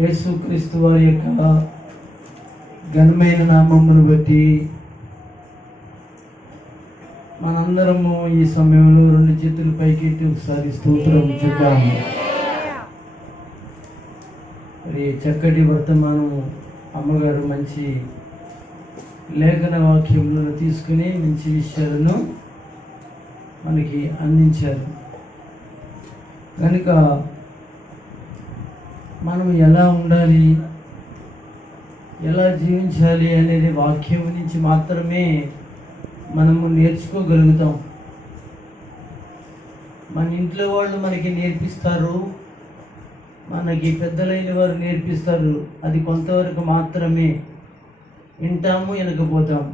యేసుక్రీస్తు వారి యొక్క ఘనమైన నామమును బట్టి మనందరము ఈ సమయంలో రెండు చేతులు పైకెత్తి ఒకసారి స్తోత్రం చెప్తాము. మరి చక్కటి వర్తమానం అమ్మగారు మంచి లేఖన వాక్యములను తీసుకుని మంచి విషయాలను మనకి అందించారు. కనుక మనం ఎలా ఉండాలి, ఎలా జీవించాలి అనేది వాక్యం నుంచి మాత్రమే మనము నేర్చుకోగలుగుతాం. మన ఇంట్లో వాళ్ళు మనకి నేర్పిస్తారు, మనకి పెద్దలైన వారు నేర్పిస్తారు. అది కొంతవరకు మాత్రమే వింటాము, వినకపోతాం.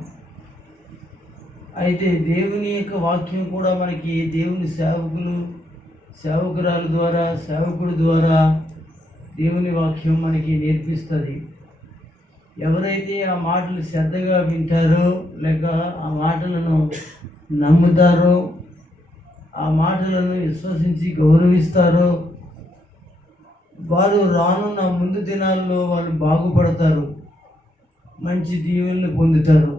అయితే దేవుని యొక్క వాక్యం కూడా మనకి దేవుని సేవకురాలు ద్వారా, సేవకుడి ద్వారా దేవుని వాక్యం మనకి నేర్పిస్తుంది. ఎవరైతే ఆ మాటలు శ్రద్ధగా వింటారో, లేక ఆ మాటలను నమ్ముతారో, ఆ మాటలను విశ్వసించి గౌరవిస్తారో, వారు రానున్న ముందు దినాల్లో వాళ్ళు బాగుపడతారు, మంచి దీవెనలు పొందుతారు.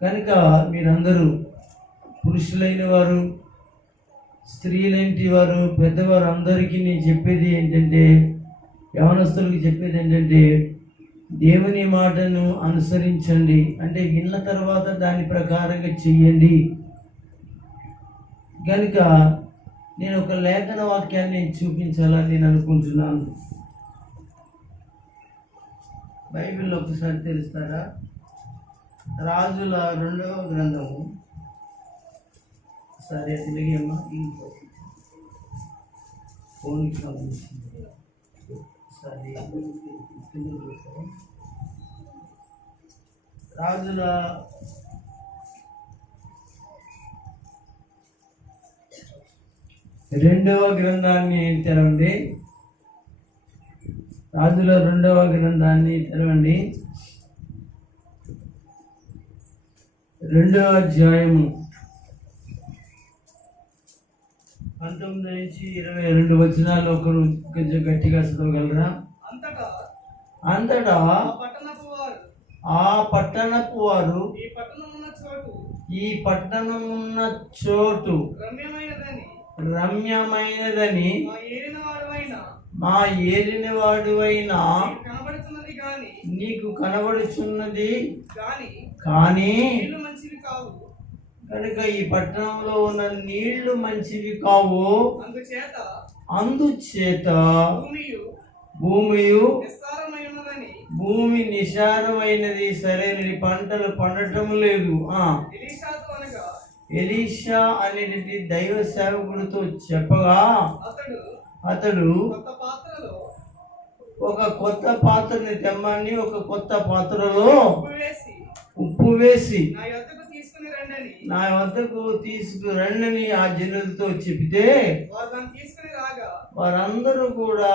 కనుక మీరందరూ పురుషులైన వారు, స్త్రీలంటి వారు, పెద్దవారు అందరికీ నేను చెప్పేది ఏంటంటే, యవనస్తులకు చెప్పేది ఏంటంటే, దేవుని మాటను అనుసరించండి. అంటే విన్న తర్వాత దాని ప్రకారంగా చెయ్యండి. కనుక నేను ఒక లేఖన వాక్యాన్ని చూపించాలని నేను అనుకుంటున్నాను. బైబిల్లో ఒకసారి తెలుస్తారా? రాజుల 2వ గ్రంథము. సరే తెలియమ్మా, ఫోన్కి సంబంధించింది. సరే రాజుల 2వ గ్రంథాన్ని తెరవండి. రాజుల 2వ గ్రంథాన్ని తెరవండి. 2వ అధ్యాయము 19 నుంచి 22 వచనాలు ఒకరు కొంచెం గట్టిగా చదవగలరా? అంతటా ఆ పట్టణపు వారు ఈ పట్టణమున్న చోటు రమ్యమైనదని మా ఏలినవాడువైనా నీకు కనబడుచున్నది కానీ కనుక ఈ పట్టణంలో ఉన్న నీళ్లు మంచివి కావు. అందుచేత భూమి నిశారమైనది, సరైన పంటలు పండటం లేదు. ఎలీషా అనేటువంటి దైవ సేవకుడితో చెప్పగా అతడు ఒక కొత్త పాత్రని తెమ్మని ఒక కొత్త పాత్రలో ఉప్పు వేసి నా వద్దకు తీసుకురండి ఆ జనులతో చెబితే వారందరూ కూడా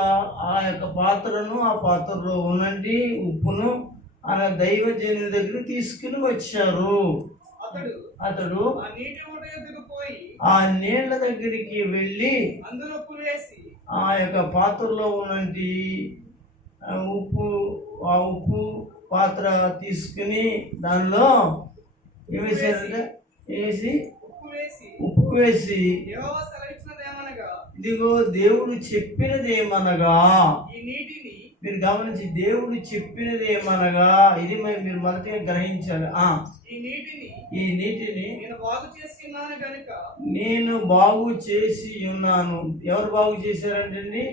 ఆ యొక్క పాత్రను, ఆ పాత్రలో ఉన్నంటి ఉప్పును ఆ దైవ జనుల దగ్గర తీసుకుని వచ్చారు. అతడు ఆ నీళ్ల దగ్గరికి వెళ్ళి ఆ యొక్క పాత్రలో ఉన్నంటి ఉప్పు పాత్ర తీసుకుని దానిలో ఉప్పు వేసి ఇదిగో దేవుడు చెప్పినదేమనగా, మీరు గమనించి, దేవుడు చెప్పినదేమనగా, ఇది మీరు మొదటిగా గ్రహించాలి. ఈ నీటిని నేను బాగు చేసి ఉన్నాను. ఎవరు బాగు చేశారంటండి?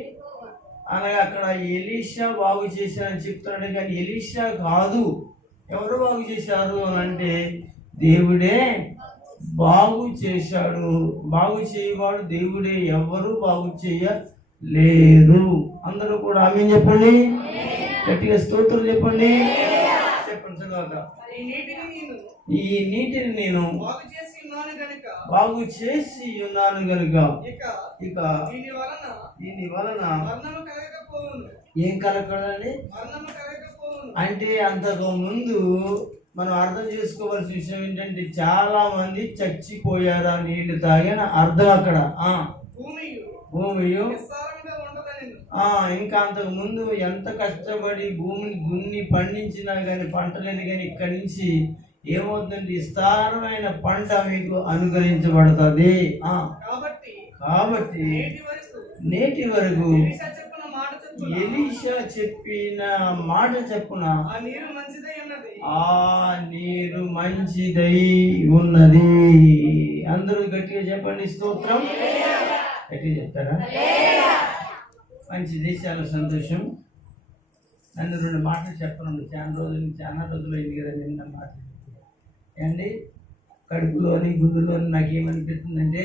అనగా అక్కడ ఎలీషా బాగు చేశారని చెప్తున్నాడు, కానీ ఎలీషా కాదు. ఎవరు బాగు చేశారు అని అంటే దేవుడే బాగు చేశాడు. బాగు చేయవాడు దేవుడే, ఎవరు బాగు చేయలేరు. అందరూ కూడా ఆమేన్ చెప్పండి, గట్టిగా స్తోత్రం చెప్పండి. చెప్పండి తర్వాత, ఈ నీటిని నేను బాగు చేసి ఉన్నాను గనుక ఇక దీని వలన ఏం కలగకూడదండి అంటే, అంతకు ముందు మనం అర్థం చేసుకోవాల్సిన విషయం ఏంటంటే, చాలా మంది చచ్చిపోయారు ఆ నీళ్లు తాగిన అర్థం అక్కడ. భూమి ఇంకా అంతకు ముందు ఎంత కష్టపడి భూమిని దున్ని పండించినా కానీ పంట లేదు, కానీ ఇక్కడి నుంచి ఏమవుతుంది, విస్తారమైన పంట మీకు అనుగ్రహించబడుతుంది. కాబట్టి నేటి వరకు ఎలీషా చెప్పిన మాట చెప్పున ఆ నీరు మంచిదై ఉన్నది. అందరూ గట్టిగా చెప్పండి స్తోత్రం. గట్టిగా చెప్తారా? మంచిది, చాలా సంతోషం. నన్ను 2 మాటలు చెప్పను. చాలా రోజులు అయింది కదా నిన్న మాటలు అండి. కడుపులోని గుండెలోని నాకేమనిపిస్తుందంటే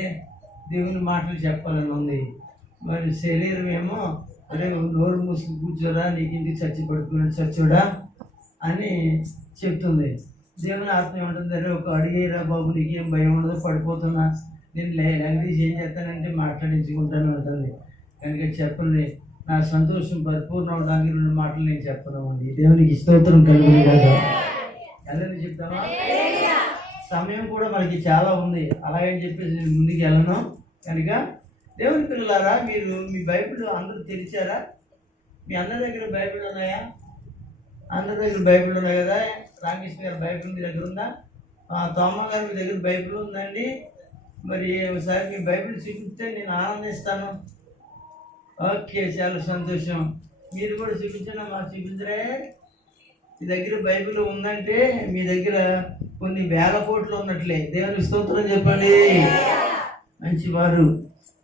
దేవుని మాటలు చెప్పాలని ఉంది. మరి శరీరం ఏమో అరే నోరు మూసుకు కూర్చోరా, నీకు ఇంటికి చచ్చి పడుకున్నాడు చచ్చోడా అని చెప్తుంది. దేవుని ఆత్మ ఏమంటుంది, అరే ఒక అడిగేరా బాబు, నీకేం భయం ఉండదు, పడిపోతున్నా, నేను లాంగ్వేజ్ ఏం చేస్తానంటే మాట్లాడించుకుంటాను ఉంటుంది. కనుక చెప్పండి, నా సంతోషం పరిపూర్ణ అవడానికి 2 మాటలు నేను చెప్పను. దేవునికి స్తోత్రం కలుగుతుంది కదా. వెళ్ళని చెప్తామా? సమయం కూడా మనకి చాలా ఉంది, అలాగని చెప్పేసి నేను ముందుకు వెళ్ళను. కనుక దేవుని పిల్లలారా, మీరు మీ బైబిల్ అందరూ తెరిచారా? మీ అందరి దగ్గర బైబిల్ ఉన్నాయా? అందరి దగ్గర బైబిల్ ఉన్నాయి కదా. రామకృష్ణ గారి బైబిల్ మీ దగ్గర ఉందా? తోమ గారు మీ దగ్గర బైబిల్ ఉందండి. మరి ఒకసారి మీ బైబిల్ చూపిస్తే నేను ఆనందిస్తాను. ఓకే, చాలా సంతోషం. మీరు కూడా చూపించండి. మాకు చూపించరే? మీ దగ్గర బైబిల్ ఉందంటే మీ దగ్గర కొన్ని వేల కోట్లు ఉన్నట్లే. దేవుని స్తోత్రం చెప్పండి. మంచివారు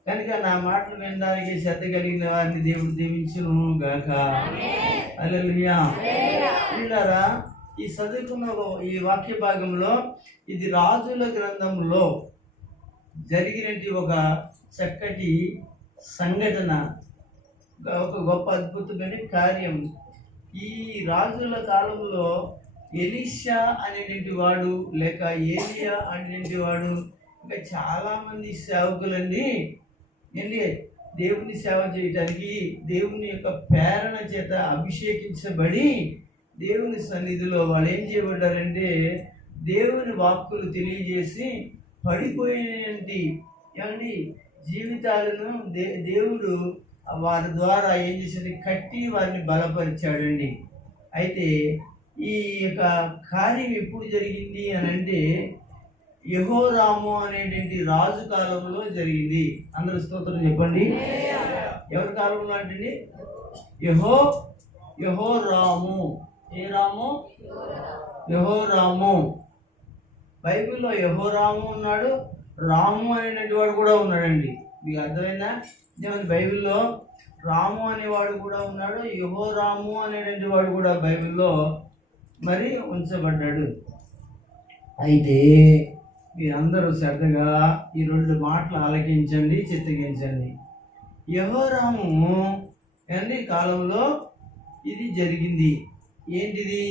కనుక నా మాటలు వినడానికి శ్రద్ధ కలిగిన వారిని దేవుడు దీవించును గాక. హల్లెలూయా. ప్రియులారా, ఈ చదువుకున్న ఈ వాక్య భాగంలో ఇది రాజుల గ్రంథంలో జరిగినట్టు ఒక చక్కటి సంఘటన, ఒక గొప్ప అద్భుతమైన కార్యం. ఈ రాజుల కాలంలో ఎలీషా అనేటువంటి వాడు లేక ఏలియా అనేటువంటి వాడు ఇంకా చాలామంది సేవకులండి వెళ్ళి దేవుని సేవ చేయటానికి దేవుని యొక్క ప్రేరణ చేత అభిషేకించబడి దేవుని సన్నిధిలో వాళ్ళు ఏం చేయబడ్డారంటే దేవుని వాక్కులు తెలియజేసి పడిపోయినటువంటి ఏమండి జీవితాలను దేవుడు వారి ద్వారా ఏం చేసింది, కట్టి వారిని బలపరిచాడండి. అయితే ఈ యొక్క కార్యం ఎప్పుడు జరిగింది అని అంటే యెహోరాము అనేటువంటి రాజు కాలంలో జరిగింది. అందరూ స్తోత్రం చెప్పండి. ఎవరి కాలంలో అంటే యెహోరాము. ఏ రాము? యెహోరాము. బైబిల్లో యెహోరాము ఉన్నాడు, రాము అనేటువంటి వాడు కూడా ఉన్నాడండి. మీకు అర్థమైందా? బైబిల్లో రాము అనేవాడు కూడా ఉన్నాడు, యెహోరాము అనేటువంటి వాడు కూడా బైబిల్లో మరి ఉంచబడ్డాడు. అయితే మీరందరూ శ్రద్ధగా ఈ 2 మాటలు ఆలకించండి, చిత్తగించండి. యెహోరాము కాలంలో ఇది జరిగింది. ఏంటిది?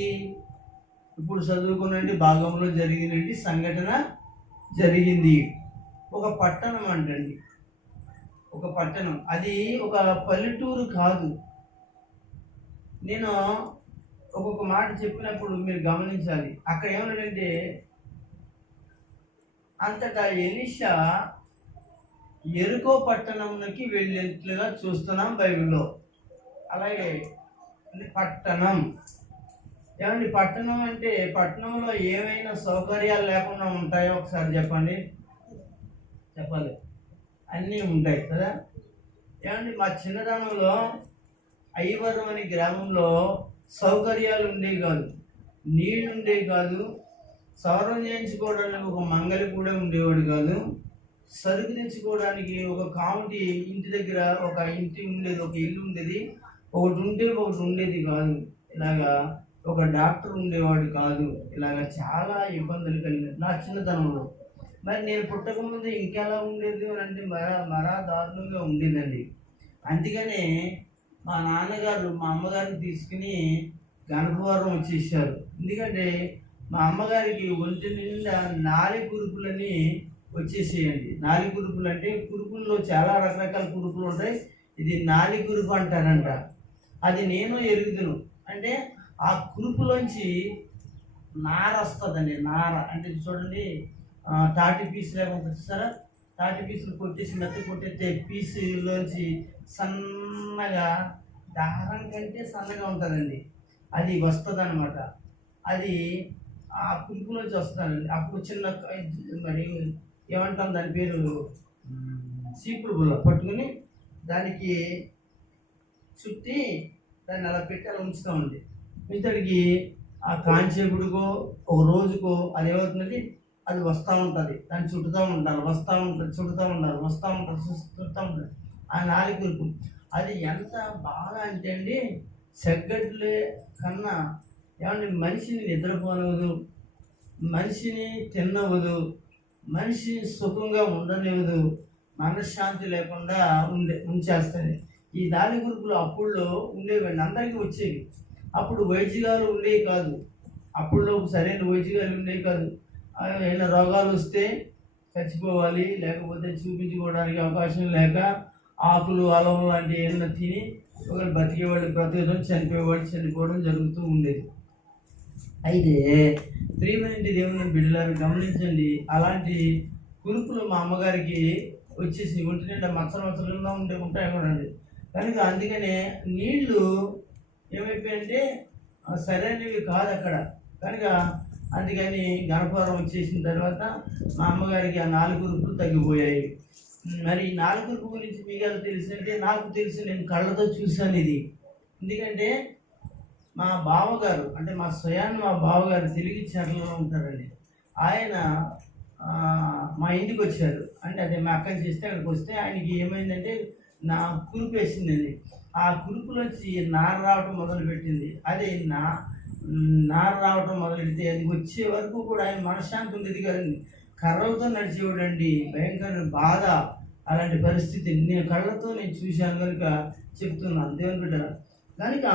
ఇప్పుడు చదువుకున్నటువంటి భాగంలో జరిగినటువంటి సంఘటన జరిగింది. ఒక పట్టణం అంటండి, ఒక పట్టణం. అది ఒక పల్లెటూరు కాదు. నేను ఒక్కొక్క మాట చెప్పినప్పుడు మీరు గమనించాలి. అక్కడ ఏమన్నాడంటే అంతటా ఎలీషా యెరికో పట్టణంలోకి వెళ్ళేట్లుగా చూస్తున్నాం బైబిల్లో. అలాగే పట్టణం ఏమండి? పట్టణం అంటే పట్టణంలో ఏమైనా సౌకర్యాలు లేకుండా ఉంటాయో ఒకసారి చెప్పండి. చెప్పాలి, అన్నీ ఉంటాయి కదా. ఏమండి, మా చిన్నతనంలో అయ్యవరం అనే గ్రామంలో సౌకర్యాలు ఉండేవి కాదు, నీళ్ళు ఉండేవి కాదు, సౌరం చేయించుకోవడానికి ఒక మంగలి కూడా ఉండేవాడు కాదు, సరుకు తెచ్చుకోవడానికి ఒక కామిటీ ఇంటి దగ్గర ఒక ఇంటి ఉండేది, ఒక ఇల్లు ఉండేది, ఒకటి ఉంటే ఒకటి ఉండేది కాదు. ఇలాగా ఒక డాక్టర్ ఉండేవాడు కాదు. ఇలాగ చాలా ఇబ్బందులు కలిగినాయి నా చిన్నతనంలో. మరి నేను పుట్టకముందు ఇంకెలా ఉండేది అని అంటే మరా దారుణంగా ఉండేదండి. అందుకనే మా నాన్నగారు మా అమ్మగారిని తీసుకుని గణపవరం వచ్చేసారు. ఎందుకంటే మా అమ్మగారికి ఒంటి నిండా నాలి కురుపులని వచ్చేసేయండి. నాలి కురుపులు అంటే కురుపుల్లో చాలా రకరకాల కురుపులు ఉంటాయి. ఇది నాలి కురుపు అంటారంట. అది నేను ఎరుగుదును. అంటే ఆ కురుపులోంచి నార వస్తుందండి. నార అంటే చూడండి, తాటి పీస్ లేకుండా చూస్తారా, తాటి పీసులు కొట్టేసి మెత్త కొట్టేస్తే పీసులోంచి సన్నగా దారం కంటే సన్నగా ఉంటుందండి, అది వస్తుంది అనమాట. అది ఆ కురుపులోంచి వస్తుందండి. అప్పుడు చిన్న మరి ఏమంటాం దాని పేరు, చీపురు పుల్ల పట్టుకుని దానికి చుట్టి దాన్ని అలా పెట్టి అలా ఉంచుతామండి. ఇతడికి ఆ కాంచేపుడుకో ఒక రోజుకో అది ఏమవుతుంది, అది వస్తూ ఉంటుంది, దాన్ని చుట్టుతూ ఉంటారు, వస్తూ ఉంటుంది, చుట్టుతూ ఉంటారు, వస్తూ ఉంటారు, చుట్టుతూ ఉంటారు. ఆ నాలుగు అది ఎంత బాగా అంటే అండి, సెగ్గడ్లే కన్నా ఏమంటే మనిషిని నిద్రపోనివ్వదు, మనిషిని తిన్నవదు, మనిషి సుఖంగా ఉండనివ్వదు, మనశ్శాంతి లేకుండా ఉంచేస్తుంది. ఈ దాని గురుకులు అప్పుడులో ఉండేవండి, అందరికీ వచ్చేవి. అప్పుడు వైద్యగాలు ఉండేవి కాదు, అప్పుడులో సరైన వైద్యగాలు ఉండేవి కాదు. ఏమైనా రోగాలు వస్తే చచ్చిపోవాలి, లేకపోతే చూపించుకోవడానికి అవకాశం లేక ఆకులు అలవలు లాంటివి ఏమైనా తిని ఒకరు బతికేవాళ్ళు బ్రతకడం, చనిపోయేవాళ్ళు చనిపోవడం జరుగుతూ ఉండేది. అయితే ప్రియమైన దేవుని బిడ్డలారు గమనించండి, అలాంటి కురుపులు మా అమ్మగారికి వచ్చేసి ఒంటి నిండా మచ్చలుగా ఉంటాయి కూడా అండి. కనుక అందుకనే నీళ్లు ఏమైపోయాయంటే సరైనవి కాదు అక్కడ. కనుక అందుకని గర్భారం వచ్చేసిన తర్వాత మా అమ్మగారికి ఆ 4 కురుపులు తగ్గిపోయాయి. మరి ఈ 4 కురుపు గురించి మీకు తెలిసిందంటే నాకు తెలిసి, నేను కళ్ళతో చూశాను ఇది. ఎందుకంటే మా బావగారు, అంటే మా బావగారు తెలుగు చెరలో ఉంటారండి. ఆయన మా ఇంటికి వచ్చారు, అంటే అదే మా అక్కని చేస్తే అక్కడికి వస్తే ఆయనకి ఏమైందంటే నా కురుపు వేసిందండి. ఆ కురుపులోంచి నార రావటం మొదలుపెట్టింది. అదే నార రావటం మొదలెడితే అది వచ్చే వరకు కూడా ఆయన మనశ్శాంతి ఉండేది కదండి. కర్రలతో నడిచేవాడండి, భయంకర బాధ. అలాంటి పరిస్థితి నేను కళ్ళతో చూశాను కనుక చెప్తున్నాను దేవుని బిడ్డ. కనుక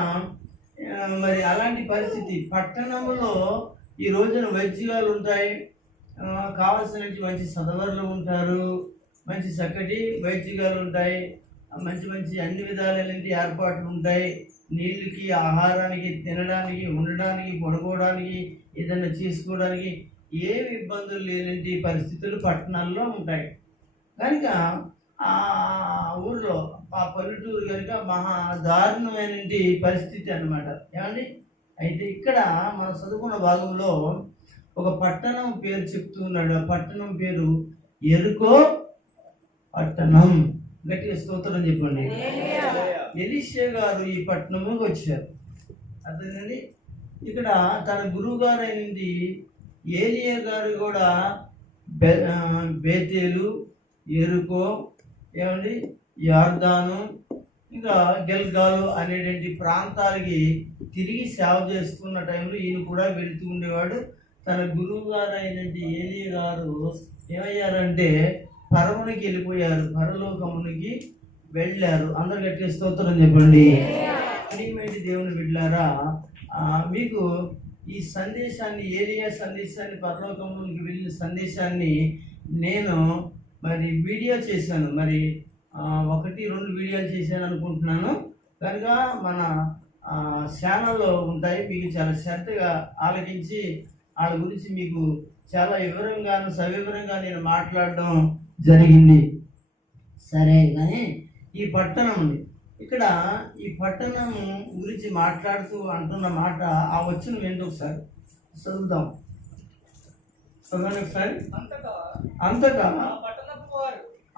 మరి అలాంటి పరిస్థితి పట్టణంలో ఈ రోజున వైద్యాలు ఉంటాయి, కావాల్సిన మంచి సదవరులు ఉంటారు, మంచి చక్కటి వైద్యాలు ఉంటాయి, మంచి మంచి అన్ని విధాలైన ఏర్పాట్లు ఉంటాయి. నీళ్ళకి, ఆహారానికి, తినడానికి, ఉండడానికి, పడుకోవడానికి, ఏదైనా చేసుకోవడానికి ఏమి ఇబ్బందులు లేని పరిస్థితులు పట్టణాల్లో ఉంటాయి. కనుక ఆ ఊళ్ళో ఆ పల్లెటూరు కనుక మహా దారుణమైన పరిస్థితి అన్నమాట. ఏమండి, అయితే ఇక్కడ మనం చదువుకున్న భాగంలో ఒక పట్టణం పేరు చెప్తూ ఉన్నాడు. ఆ పట్టణం పేరు ఎరుకో పట్టణం. గట్టిగా స్తోత్రం చెప్పండి. ఎలీషా గారు ఈ పట్టణంలోకి వచ్చారు. అర్థమైందండి. ఇక్కడ తన గురువు గారు అయినది ఏలియా గారు కూడా బేతేలు, ఎరుకో, ఏమండి, యార్దాను, ఇంకా గిల్గాలు అనేటువంటి ప్రాంతాలకి తిరిగి సేవ చేస్తున్న టైంలో ఈయన కూడా వెళుతూ ఉండేవాడు. తన గురువు గారు అయినటువంటి ఏలియా గారు ఏమయ్యారంటే పరమునికి వెళ్ళిపోయారు, పరలోకమునికి వెళ్ళారు. అందరు గట్టిగా స్తోత్రం చెప్పండి. దేవుని బిడ్డలారా, మీకు ఈ సందేశాన్ని, ఏలియా సందేశాన్ని, పరలోకమునికి వెళ్ళిన సందేశాన్ని నేను మరి వీడియో చేశాను. మరి 1-2 వీడియోలు చేశాను అనుకుంటున్నాను. కనుక మన ఛానల్లో ఉంటాయి, మీకు చాలా శ్రద్ధగా ఆలకించి వాళ్ళ గురించి మీకు చాలా వివరంగాను సవివరంగా నేను మాట్లాడడం జరిగింది. సరే, కానీ ఈ పట్టణం ఇక్కడ ఈ పట్టణం గురించి మాట్లాడుతూ అంటున్న మాట, ఆ వచ్చిన ఏంటో ఒకసారి చదువుదాం. చదవండి ఒకసారి. అంతటా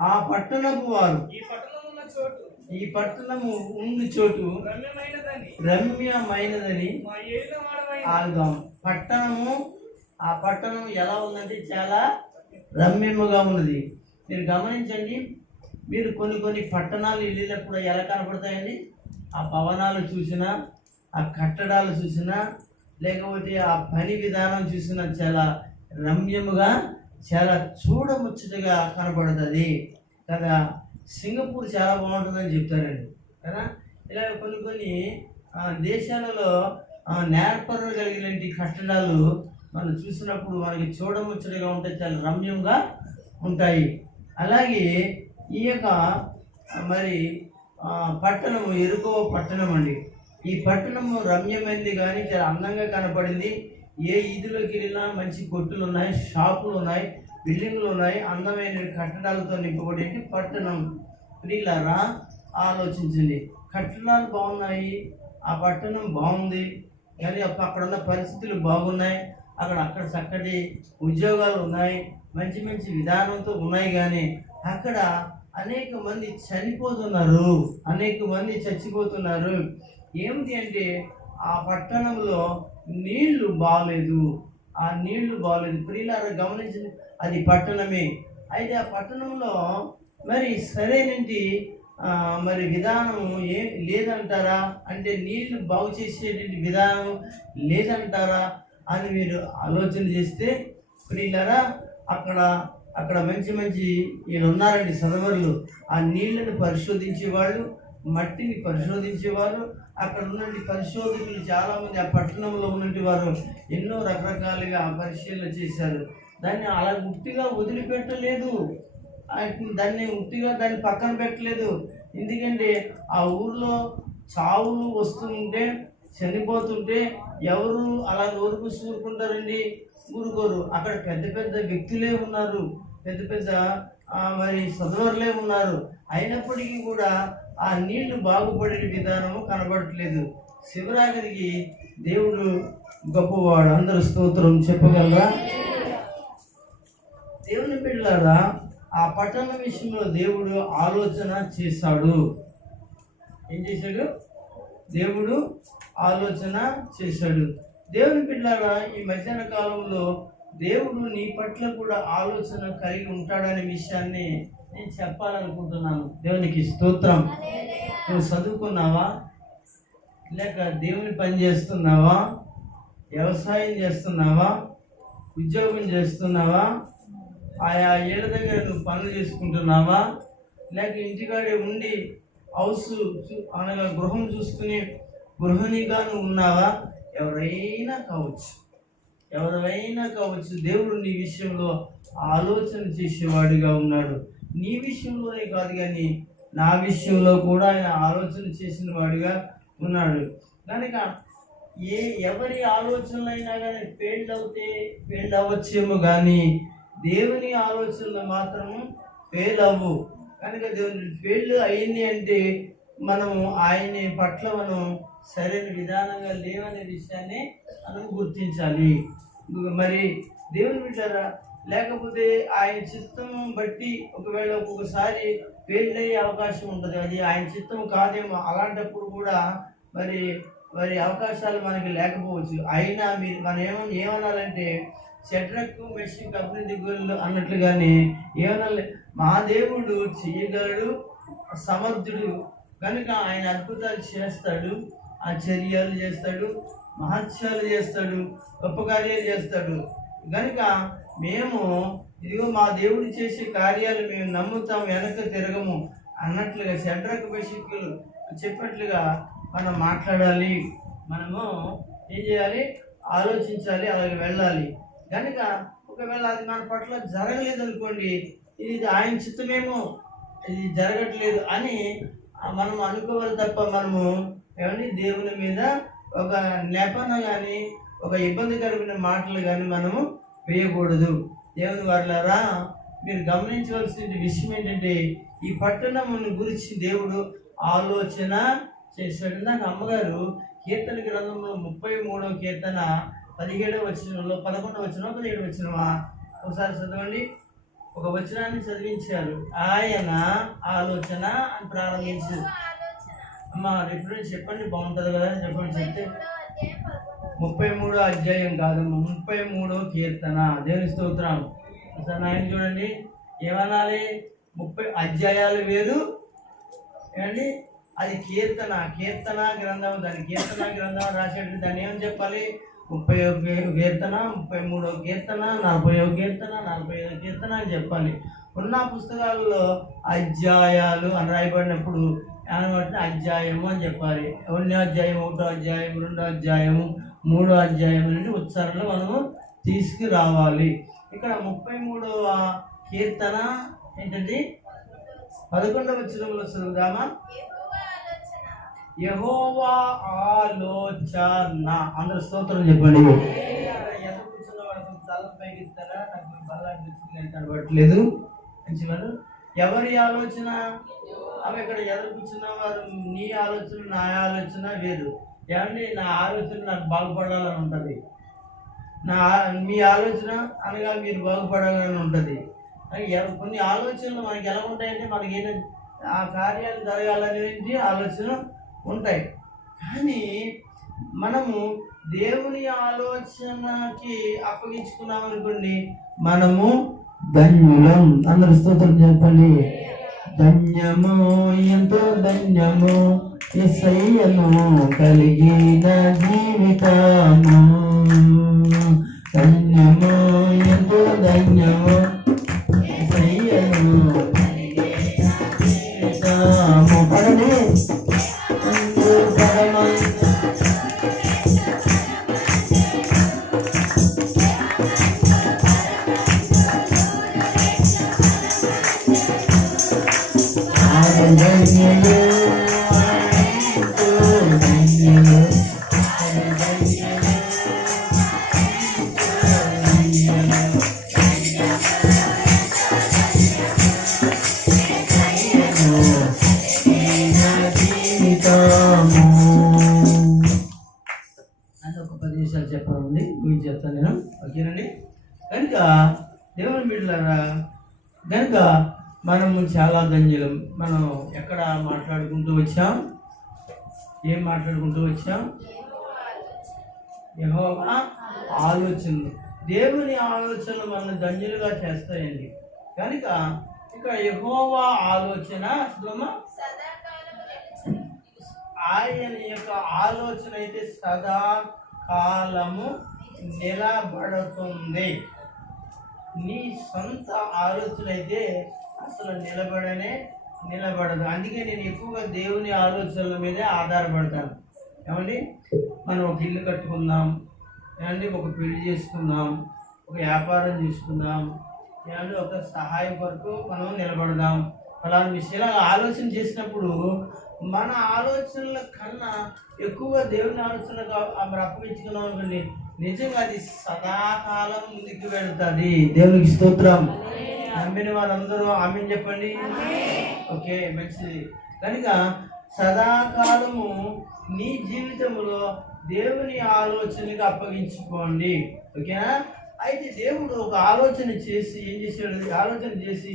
ఆ పట్టణపు వారు ఈ పట్టణము ఉన్న చోటు రమ్యమైనదని ఆల్దాం. పట్టణము, ఆ పట్టణం ఎలా ఉందంటే చాలా రమ్యముగా ఉన్నది. మీరు గమనించండి, మీరు కొన్ని పట్టణాలు వెళ్ళినప్పుడు ఎలా కనపడతాయండి? ఆ భవనాలు చూసినా, ఆ కట్టడాలు చూసినా, లేకపోతే ఆ పని విధానం చూసినా చాలా రమ్యముగా, చాలా చూడముచ్చటగా కనపడుతుంది కదా. సింగపూర్ చాలా బాగుంటుందని చెప్తారండి కదా. ఇలా కొన్ని దేశాలలో నేర్పరు కలిగిన కట్టడాలు మనం చూసినప్పుడు మనకి చూడముచ్చటగా ఉంటాయి, చాలా రమ్యంగా ఉంటాయి. అలాగే ఈ యొక్క మరి పట్టణము ఎరుకో పట్టణం అండి. ఈ పట్టణము రమ్యమైనది కానీ చాలా అందంగా కనపడింది. ఏ ఈదులోకి వెళ్ళినా మంచి కొట్టులు ఉన్నాయి, షాపులు ఉన్నాయి, బిల్డింగ్లు ఉన్నాయి, అందమైన కట్టడాలతో నింపబడి పట్టణం. ప్రియులారా, ఆలోచించండి. కట్టడాలు బాగున్నాయి, ఆ పట్టణం బాగుంది, కానీ అక్కడ ఉన్న పరిస్థితులు బాగున్నాయి, అక్కడ చక్కటి ఉద్యోగాలు ఉన్నాయి, మంచి మంచి విధానంతో ఉన్నాయి. కానీ అక్కడ అనేక మంది చనిపోతున్నారు, అనేక మంది చచ్చిపోతున్నారు. ఏమిటి అంటే ఆ పట్టణంలో నీళ్లు బాగలేదు, ఆ నీళ్లు బాగలేదు. ప్రియులారా గమనించింది, అది పట్టణమే. అయితే ఆ పట్టణంలో మరి సరైనటి మరి విధానం లేదంటారా? అంటే నీళ్లు బాగు చేసేటువంటి విధానం లేదంటారా అని మీరు ఆలోచన చేస్తే, ప్రియులారా అక్కడ మంచి మంచి వీళ్ళు ఉన్నారండి సదవరులు. ఆ నీళ్లను పరిశోధించేవాళ్ళు, మట్టిని పరిశోధించేవారు. అక్కడ ఉన్నటువంటి పరిశోధకులు చాలామంది ఆ పట్టణంలో ఉన్నటువంటి వారు ఎన్నో రకరకాలుగా పరిశీలన చేశారు. దాన్ని అలా ఉట్టిగా వదిలిపెట్టలేదు, దాన్ని పక్కన పెట్టలేదు. ఎందుకంటే ఆ ఊర్లో చావులు వస్తుంటే, చనిపోతుంటే ఎవరు అలా నోరుకు చూరుకుంటారండి? ఊరుకోరు. అక్కడ పెద్ద పెద్ద వ్యక్తులే ఉన్నారు, పెద్ద పెద్ద మరి సదవర్లే ఉన్నారు. అయినప్పటికీ కూడా ఆ నీళ్లు బాగుపడే విధానము కనబడట్లేదు. శివరాగరికి దేవుడు గొప్పవాడు. అందరూ స్తోత్రం చెప్పగలరా? దేవుని బిడ్డలారా, ఆ పట్టణం విషయంలో దేవుడు ఆలోచన చేశాడు. ఏం చేశాడు? దేవుడు ఆలోచన చేశాడు. దేవుని బిడ్డలారా, ఈ మధ్యాహ్న కాలంలో దేవుడు నీ పట్ల కూడా ఆలోచన కలిగి ఉంటాడనే విషయాన్ని నేను చెప్పాలనుకుంటున్నాను. దేవునికి స్తోత్రం. నువ్వు చదువుకున్నావా, లేక దేవుని పని చేస్తున్నావా, వ్యవసాయం చేస్తున్నావా, ఉద్యోగం చేస్తున్నావా, ఆయా ఏళ్ళ దగ్గర నువ్వు పనులు చేసుకుంటున్నావా, లేక ఇంటికాడే ఉండి హౌస్ అనగా గృహం చూసుకుని గృహిణిగా నువ్వు ఉన్నావా? ఎవరైనా కావచ్చు, దేవుడు నీ విషయంలో ఆలోచన చేసేవాడిగా ఉన్నాడు. నీ విషయంలోనే కాదు కానీ నా విషయంలో కూడా ఆయన ఆలోచన చేసిన వాడిగా ఉన్నాడు. కనుక ఎవరి ఆలోచనలైనా కానీ ఫెయిల్ అవ్వచ్చేమో, కానీ దేవుని ఆలోచనలు మాత్రం ఫెయిల్ అవ్వు. కనుక దేవుని ఫెయిల్ అయింది అంటే మనము ఆయన పట్ల మనం సరైన విధానంగా లేవనే విషయాన్ని మనం గుర్తించాలి. మరి దేవుని బిడ్డలారా, లేకపోతే ఆయన చిత్తం బట్టి ఒకవేళ ఒక్కొక్కసారి ఫెయిల్ అయ్యే అవకాశం ఉంటుంది. అది ఆయన చిత్తం కాదేమో. అలాంటప్పుడు కూడా మరి అవకాశాలు మనకి లేకపోవచ్చు. అయినా మనం ఏమనాలంటే షడ్రక్ మెషక్ అభివృద్ధి అన్నట్లుగానే ఏమనాలి, మా దేవుడు చేయగలడు, సమర్థుడు. కనుక ఆయన అద్భుతాలు చేస్తాడు, ఆశ్చర్యాలు చేస్తాడు, మహత్యాలు చేస్తాడు, గొప్ప కార్యాలు చేస్తాడు. కనుక మేము ఇదిగో మా దేవుడు చేసే కార్యాలు మేము నమ్ముతాం, వెనక తిరగము అన్నట్లుగా షడ్రక్ మెషకులు చెప్పినట్లుగా మనం మాట్లాడాలి. మనము ఏం చేయాలి? ఆలోచించాలి, అలాగే వెళ్ళాలి. కనుక ఒకవేళ అది మన పట్ల జరగలేదు అనుకోండి, ఇది ఆయన చిత్తమేమో, ఇది జరగట్లేదు అని మనం అనుకోవాలి తప్ప మనము ఏమండి దేవుని మీద ఒక నెపన కానీ ఒక ఇబ్బందికరమైన మాటలు కానీ మనము వేయకూడదు. దేవుని వారలారా, మీరు గమనించవలసిన విషయం ఏంటంటే ఈ పట్టణమును గురించి దేవుడు ఆలోచన చేశాడు. నాకు అమ్మగారు కీర్తన గ్రంథంలో 33వ కీర్తన 17వ వచనంలో 11వ వచనం 17వ వచనమా ఒకసారి చదవండి. ఒక వచనాన్ని చదివించారు. ఆయన ఆలోచన అని ప్రారంభించారు. అమ్మ రిఫరెన్స్ చెప్పండి, బాగుంటుంది కదా చెప్పండి. చెప్తే 33వ అధ్యాయం కాదమ్మా, 33వ కీర్తన. దేవుని స్తోత్రం. అసలు ఆయన చూడండి ఏమనాలి, 30 అధ్యాయాలు వేరు ఏమండి, అది కీర్తన గ్రంథం. దాని కీర్తన గ్రంథం రాసేటప్పుడు దాన్ని ఏమని చెప్పాలి? 31వ కీర్తన, 33వ కీర్తన, 40వ కీర్తన, 45వ కీర్తన అని చెప్పాలి. ఉన్న పుస్తకాలలో అధ్యాయాలు అని రాయబడినప్పుడు ఏమన్నట్టు అధ్యాయము అని చెప్పాలి. 1వ అధ్యాయం, 1వ అధ్యాయం, 2వ అధ్యాయము, 3వ అధ్యాయం నుండి ఉచ్చారణలు మనము తీసుకురావాలి. ఇక్కడ 33వ కీర్తన ఏంటంటే 11వ వచనంలో చదువుదామా? యెహోవా ఆలోచన. అందరూ స్తోత్రం చెప్పండి. ఎంత కూర్చున్న వాళ్ళకి తలపై మైక్ ఇస్తారా, నాకు బాగా అనిపిస్తుంది కనబడట్లేదు మంచివారు. ఎవరి ఆలోచన అవి ఇక్కడ ఎదురు కూర్చున్న వారు, నీ ఆలోచన నా ఆలోచన వేరు. ఏమండి, నా ఆలోచన నాకు బాగుపడాలని ఉంటుంది, మీ ఆలోచన అనగా మీరు బాగుపడాలని ఉంటుంది. కొన్ని ఆలోచనలు మనకి ఎలా ఉంటాయంటే మనకి ఆ కార్యాలు జరగాలనేది ఆలోచన ఉంటాయి. కానీ మనము దేవుని ఆలోచనకి అప్పగించుకున్నాం అనుకోండి, మనము ధన్యులం. అందరు స్తోత్రం చెప్పండి. ధన్యము, ఎంతో ధన్యము యేసయ్యను కలిగిన జీవితము. ధన్యము, ఎంతో ధన్యము యేసయ్యను కలిగిన జీవితము. పడని అని ఒక 10 నిమిషాలు చెప్పాలండి, గురించి చెప్తాను నేను. ఓకేనండి. కనుక దేవుని బిడ్డలారా, కనుక మనము చాలా ధన్యులం. మనం ఎక్కడ మాట్లాడుకుంటూ వచ్చాం, ఏం మాట్లాడుకుంటూ వచ్చాం? యెహోవా ఆలోచనలు. దేవుని ఆలోచనలు మనల్ని ధన్యులుగా చేస్తాయండి. కనుక ఇక్కడ యెహోవా ఆలోచన ఆయన యొక్క ఆలోచన అయితే సదాకాలము నిలబడుతుంది. నీ సొంత ఆలోచన అయితే అసలు నిలబడదు. అందుకే నేను ఎక్కువగా దేవుని ఆలోచనల మీదే ఆధారపడతాను. ఏమండి, మనం ఒక ఇల్లు కట్టుకుందాం, ఏమండి, ఒక పెళ్లి చేసుకుందాం, ఒక వ్యాపారం చేసుకుందాం, ఏమండి, ఒక సహాయం కొరకు మనం నిలబడదాం. అలాంటి విషయాలు ఆలోచన చేసినప్పుడు మన ఆలోచనల కన్నా ఎక్కువగా దేవుని ఆలోచనగా అప్పగించుకున్నాం అనుకోండి, నిజంగా అది సదాకాలం ముందుకు వెళ్తుంది. దేవునికి స్తోత్రం. నమ్మిన వారందరూ ఆమేన్ చెప్పండి. ఓకే, మంచిది. కనుక సదాకాలము నీ జీవితంలో దేవుని ఆలోచనగా అప్పగించుకోండి. ఓకేనా? అయితే దేవుడు ఒక ఆలోచన చేసి ఏం చేశాడు? ఆలోచన చేసి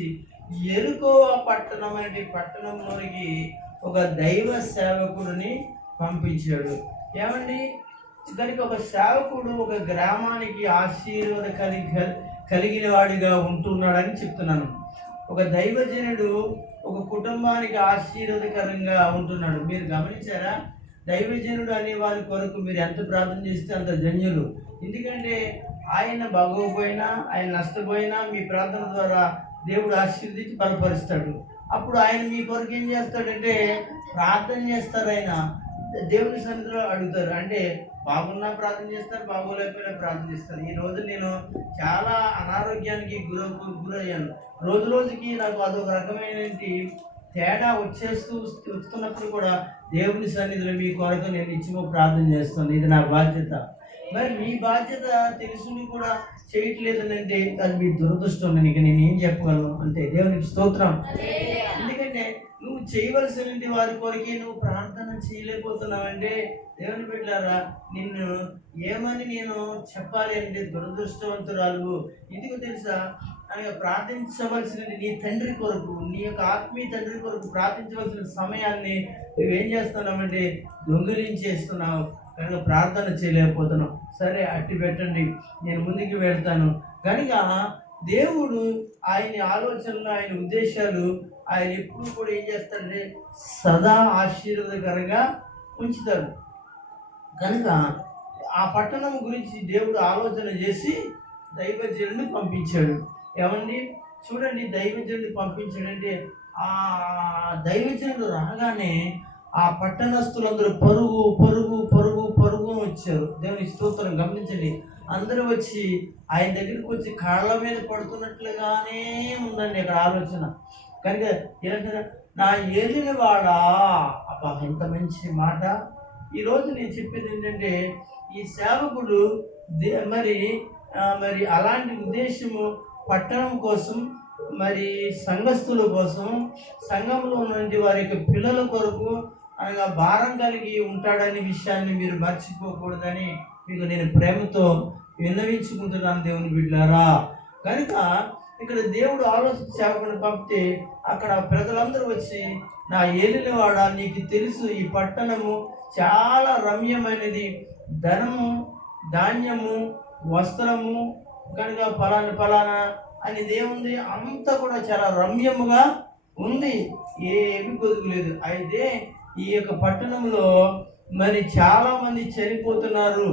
యెరికో పట్టణం అనే పట్టణంలోనికి ఒక దైవ సేవకుడిని పంపించాడు. ఏమండి, దానికి ఒక సేవకుడు ఒక గ్రామానికి ఆశీర్వాద కలిగిన వాడిగా ఉంటున్నాడని చెప్తున్నాను. ఒక దైవజనుడు ఒక కుటుంబానికి ఆశీర్వాదకరంగా ఉంటున్నాడు. మీరు గమనించారా? దైవజనుడు అనే వారి కొరకు మీరు ఎంత ప్రార్థన చేస్తే అంత ధన్యులు. ఎందుకంటే ఆయన బాగోపోయినా, ఆయన నష్టపోయినా మీ ప్రార్థన ద్వారా దేవుడు ఆశీర్వదించి బలపరుస్తాడు. అప్పుడు ఆయన మీ కొరకు ఏం చేస్తాడంటే ప్రార్థన చేస్తారు. ఆయన దేవుని సన్నిధిలో అడుగుతారు. అంటే బాగున్నా ప్రార్థన చేస్తారు, బాగోలేకపోయినా ప్రార్థన చేస్తారు. ఈ రోజు నేను చాలా అనారోగ్యానికి గురయ్యాను. రోజు రోజుకి నాకు అదొక రకమైన తేడా వస్తున్నప్పుడు కూడా దేవుని సన్నిధిలో మీ కొరకు నేను ఇచ్చిమో ప్రార్థన చేస్తాను. ఇది నా బాధ్యత. మరి మీ బాధ్యత తెలుసుని కూడా చేయట్లేదనంటే అది మీ దురదృష్టం. ఇక నేను ఏం చెప్పగలను అంటే దేవునికి స్తోత్రం. ఎందుకంటే నువ్వు చేయవలసిన వారి కొరకే నువ్వు ప్రార్థన చేయలేకపోతున్నావంటే దేవుని బిడ్డలారా, నిన్ను ఏమని నేను చెప్పాలి అంటే దురదృష్టవంతురాలు. ఎందుకు తెలుసా? ప్రార్థించవలసిన నీ తండ్రి కొరకు, నీ యొక్క ఆత్మీయ తండ్రి కొరకు ప్రార్థించవలసిన సమయాన్ని నువ్వేం చేస్తున్నావంటే దొంగిలించేస్తున్నావు. కనుక ప్రార్థన చేయలేకపోతున్నావు. సరే, అట్టి పెట్టండి, నేను ముందుకు వెళ్తాను. కనుక దేవుడు ఆయన ఆలోచనలు, ఆయన ఉద్దేశాలు ఆయన ఎప్పుడు కూడా ఏం చేస్తాడంటే సదా ఆశీర్వాదకరంగా ఉంచుతాడు. కనుక ఆ పట్టణం గురించి దేవుడు ఆలోచన చేసి దైవజనుడిని పంపించాడు. ఏమండి, చూడండి, దైవజనుడిని పంపించాడంటే ఆ దైవజనుడు రాగానే ఆ పట్టణస్తులందరూ పరుగు పరుగు పరుగు పరుగు వచ్చారు. దేవుని స్తోత్రం. గమనించండి, అందరూ వచ్చి ఆయన దగ్గరికి వచ్చి కాళ్ళ మీద పడుతున్నట్లుగానే ఉందండి అక్కడ ఆలోచన. కనుక ఏంటంటే నా ఏలిన వాడా, అబ్బా ఎంత మంచి మాట. ఈరోజు నేను చెప్పేది ఏంటంటే ఈ సేవకుడు మరి మరి అలాంటి ఉద్దేశము పట్టణం కోసం, మరి సంఘస్థుల కోసం, సంఘంలో ఉన్నటువంటి వారి యొక్క పిల్లల కొరకు అనగా భారం కలిగి ఉంటాడనే విషయాన్ని మీరు మర్చిపోకూడదని మీకు నేను ప్రేమతో విన్నవించుకుంటున్నాను దేవుని బిడ్డలారా. కనుక ఇక్కడ దేవుడు ఆలోచన సేవకుని పంపితే అక్కడ ప్రజలందరూ వచ్చి, నా ఏలినవాడ, నీకు తెలుసు ఈ పట్టణము చాలా రమ్యమైనది, ధనము, ధాన్యము, వస్త్రము, కనుక ఫలానా ఫలానా అని దేవుంది అంతా కూడా చాలా రమ్యముగా ఉంది, ఏమి కొదుకులేదు. అయితే ఈ యొక్క పట్టణంలో మరి చాలా మంది చనిపోతున్నారు,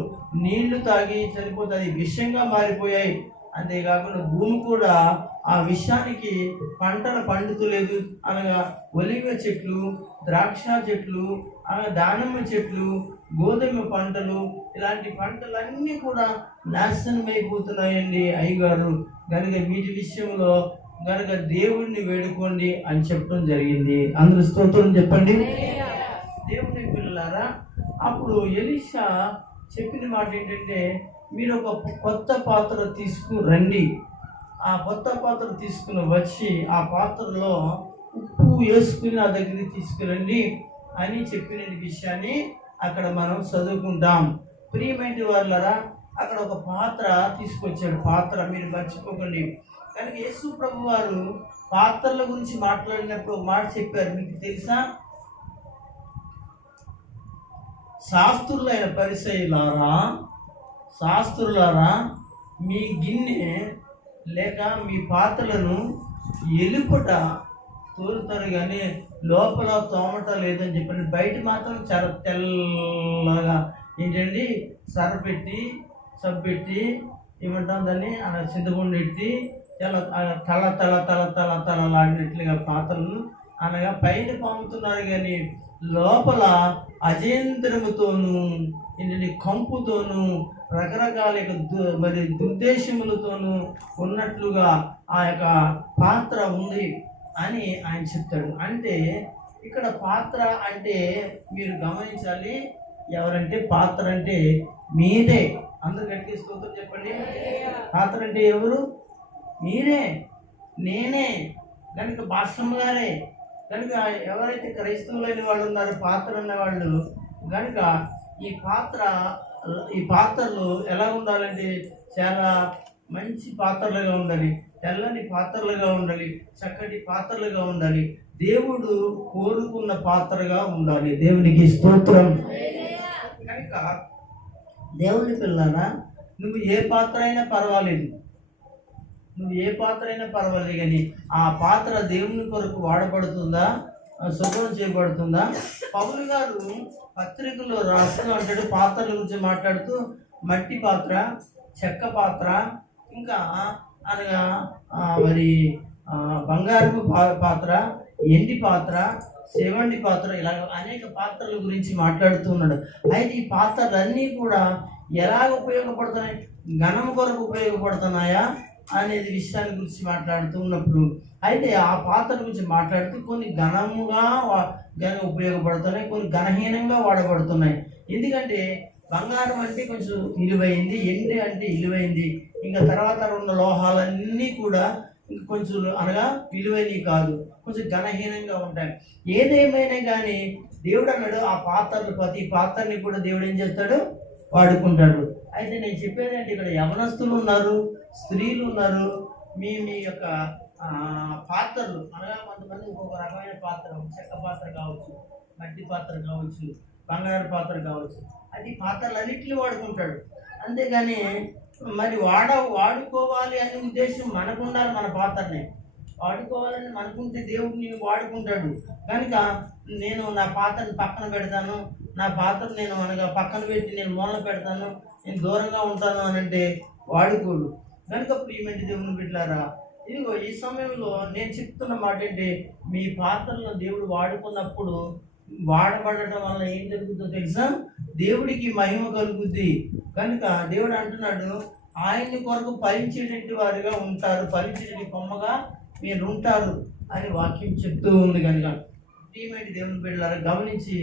నీళ్లు తాగి చనిపోతుంది, విషంగా మారిపోయాయి. అంతేకాకుండా భూమి కూడా ఆ విషయానికి పంటలు పండుతలేదు. అనగా ఒలివ చెట్లు, ద్రాక్ష చెట్లు, అనగా దానిమ్మ చెట్లు, గోధుమ పంటలు, ఇలాంటి పంటలన్నీ కూడా నాశనం అయిపోతున్నాయండి అయ్యగారు. కనుక వీటి విషయంలో కనుక దేవుడిని వేడుకోండి అని చెప్పడం జరిగింది. అందరూ స్తోత్రం చెప్పండి. దేవుని పిల్లలారా, అప్పుడు ఎలీషా చెప్పిన మాట ఏంటంటే, మీరు ఒక కొత్త పాత్ర తీసుకురండి. ఆ కొత్త పాత్ర తీసుకుని వచ్చి ఆ పాత్రలో ఉప్పు వేసుకుని నా దగ్గరికి తీసుకురండి అని చెప్పిన విషయాన్ని అక్కడ మనం చదువుకుంటాం. ప్రియమైన వాళ్ళరా, అక్కడ ఒక పాత్ర తీసుకొచ్చాడు. పాత్ర మీరు మర్చిపోకండి. కానీ యేసు ప్రభు వారు పాత్రల గురించి మాట్లాడినప్పుడు ఒక మాట చెప్పారు, మీకు తెలుసా? శాస్త్రులైన శాస్త్రులారా, మీ గిన్నె లేక మీ పాత్రలను ఎలుపట తోలుతారు కానీ లోపల తోమట లేదని చెప్పండి. బయట మాత్రం చాలా తెల్లగా ఏంటండి సరపెట్టి సబ్బెట్టి ఏమంటాం దాన్ని అలా చింతపండు ఎట్టి తలలాడినట్లుగా పాత్రలను అనగా పైన పాముతున్నారు కానీ లోపల అజేంద్రముతోనూ ఏంటంటే కంపుతోనూ రకరకాల మరి దుర్దేశములతోనూ ఉన్నట్లుగా ఆ యొక్క పాత్ర ఉంది అని ఆయన చెప్తాడు. అంటే ఇక్కడ పాత్ర అంటే మీరు గమనించాలి, ఎవరంటే పాత్ర అంటే మీరే. అందరు గట్టి స్తోత్రం చెప్పండి. పాత్ర అంటే ఎవరు? మీరే, నేనే. కనుక భాషమ్మ గారే. కనుక ఎవరైతే క్రైస్తవులైన వాళ్ళు ఉన్నారో పాత్ర ఉన్నవాళ్ళు, కనుక ఈ పాత్రలు ఎలా ఉండాలంటే చాలా మంచి పాత్రలుగా ఉండాలి, తెల్లని పాత్రలుగా ఉండాలి, చక్కటి పాత్రలుగా ఉండాలి, దేవుడు కోరుకున్న పాత్రగా ఉండాలి. దేవునికి స్తోత్రం. కనుక దేవుని పిల్లనా, నువ్వు ఏ పాత్ర అయినా పర్వాలేదు, కానీ ఆ పాత్ర దేవుని కొరకు వాడబడుతుందా, శుభ్రం చేయబడుతుందా? పౌలు గారు పత్రికలో రాస్తూ అంటాడు, పాత్రల గురించి మాట్లాడుతూ, మట్టి పాత్ర, చెక్క పాత్ర, ఇంకా అనగా మరి బంగారపు పాత్ర, ఎండి పాత్ర, శివండి పాత్ర, ఇలా అనేక పాత్రల గురించి మాట్లాడుతూ ఉన్నాడు. అయితే ఈ పాత్రలన్నీ కూడా ఎలాగ ఉపయోగపడుతున్నాయి, ఘనం కొరకు ఉపయోగపడుతున్నాయా అనేది విషయాన్ని గురించి మాట్లాడుతూ ఉన్నప్పుడు, అయితే ఆ పాత్ర గురించి మాట్లాడుతూ కొన్ని ఘనముగా ఉపయోగపడుతున్నాయి, కొన్ని ఘనహీనంగా వాడబడుతున్నాయి. ఎందుకంటే బంగారం అంటే కొంచెం విలువైంది, ఎండి అంటే విలువైంది, ఇంకా తర్వాత ఉన్న లోహాలన్నీ కూడా కొంచెం అనగా విలువైనవి కాదు, కొంచెం ఘనహీనంగా ఉంటాయి. ఏదేమైనా కానీ దేవుడు అన్నాడు, ఆ పాత్రలు ప్రతి పాత్రని కూడా దేవుడు ఏం చేస్తాడు, వాడుకుంటాడు. అయితే నేను చెప్పేది అంటే, ఇక్కడ యవనస్తులు ఉన్నారు, స్త్రీలు ఉన్నారు, మీ యొక్క పాత్రలు అనగా కొంతమంది ఒక్కొక్క రకమైన పాత్ర, చెక్క పాత్ర కావచ్చు, మట్టి పాత్ర కావచ్చు, బంగారు పాత్ర కావచ్చు, అది పాత్రలు అన్నింటినీ వాడుకుంటాడు. అంతేగాని మరి వాడుకోవాలి అనే ఉద్దేశం మనకు ఉండాలి. మన పాత్రని వాడుకోవాలని మనకుంటే దేవుడిని వాడుకుంటాడు. కనుక నేను నా పాత్రని పక్కన పెడతాను, నా పాత్ర నేను అనగా పక్కన పెట్టి నేను మూలన పెడతాను, నేను దూరంగా ఉంటాను అని అంటే వాడుకోడు. కనుక ప్రియమైన దేవుని బిడ్డలారా, ఇదిగో ఈ సమయంలో నేను చెప్తున్న మాట ఏంటి, మీ పాత్రలను దేవుడు వాడుకున్నప్పుడు వాడబడటం వల్ల ఏం జరుగుతుందో తెలుసా? దేవుడికి మహిమ కలుగుద్ది. కనుక దేవుడు అంటున్నాడు, ఆయన్ని కొరకు ఫలించేటట్టు వారుగా ఉంటారు, ఫలించేటి కొమ్మగా మీరు ఉంటారు అని వాక్యం చెప్తూ ఉంది. కనుక ప్రియమైన దేవుని బిడ్డలారా, గమనించి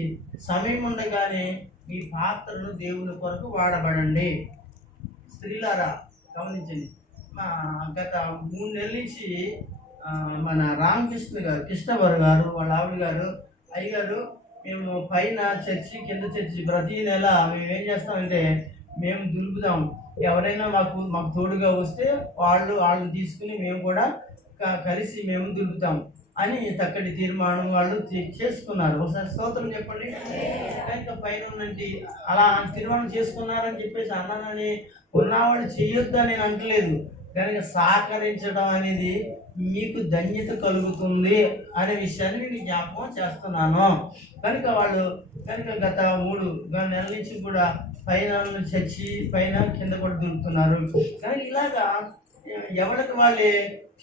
సమయం ఉండగానే మీ పాత్రను దేవుని కొరకు వాడబడండి. స్త్రీలారా, గమనించండి. మా గత 3 నెలల నుంచి మన రామకృష్ణ గారు, కృష్ణవారు గారు, వాళ్ళ ఆవిడ గారు, అయ్యగారు, మేము పైన చర్చి, కింద చర్చి ప్రతి నెల మేము ఏం చేస్తామంటే మేము దులుపుదాం. ఎవరైనా మాకు తోడుగా వస్తే వాళ్ళని తీసుకుని మేము కూడా కలిసి మేము దులుపుతాం అని చక్కటి తీర్మానం వాళ్ళు చేసుకున్నారు. ఒకసారి స్తోత్రం చెప్పండి. ఇంకా పైన ఉన్నంటి అలా తీర్మానం చేసుకున్నారని చెప్పేసి అన్నానని ఉన్నవాడు చేయొద్దని నేను అంటలేదు. కనుక సహకరించడం అనేది మీకు ధన్యత కలుగుతుంది అనే విషయాన్ని మీకు జ్ఞాపకం చేస్తున్నాను. కనుక గత 3 నెలల నుంచి కూడా పైన చర్చి పైన కింద కూడా దొరుకుతున్నారు. కానీ ఇలాగా ఎవరికి వాళ్ళే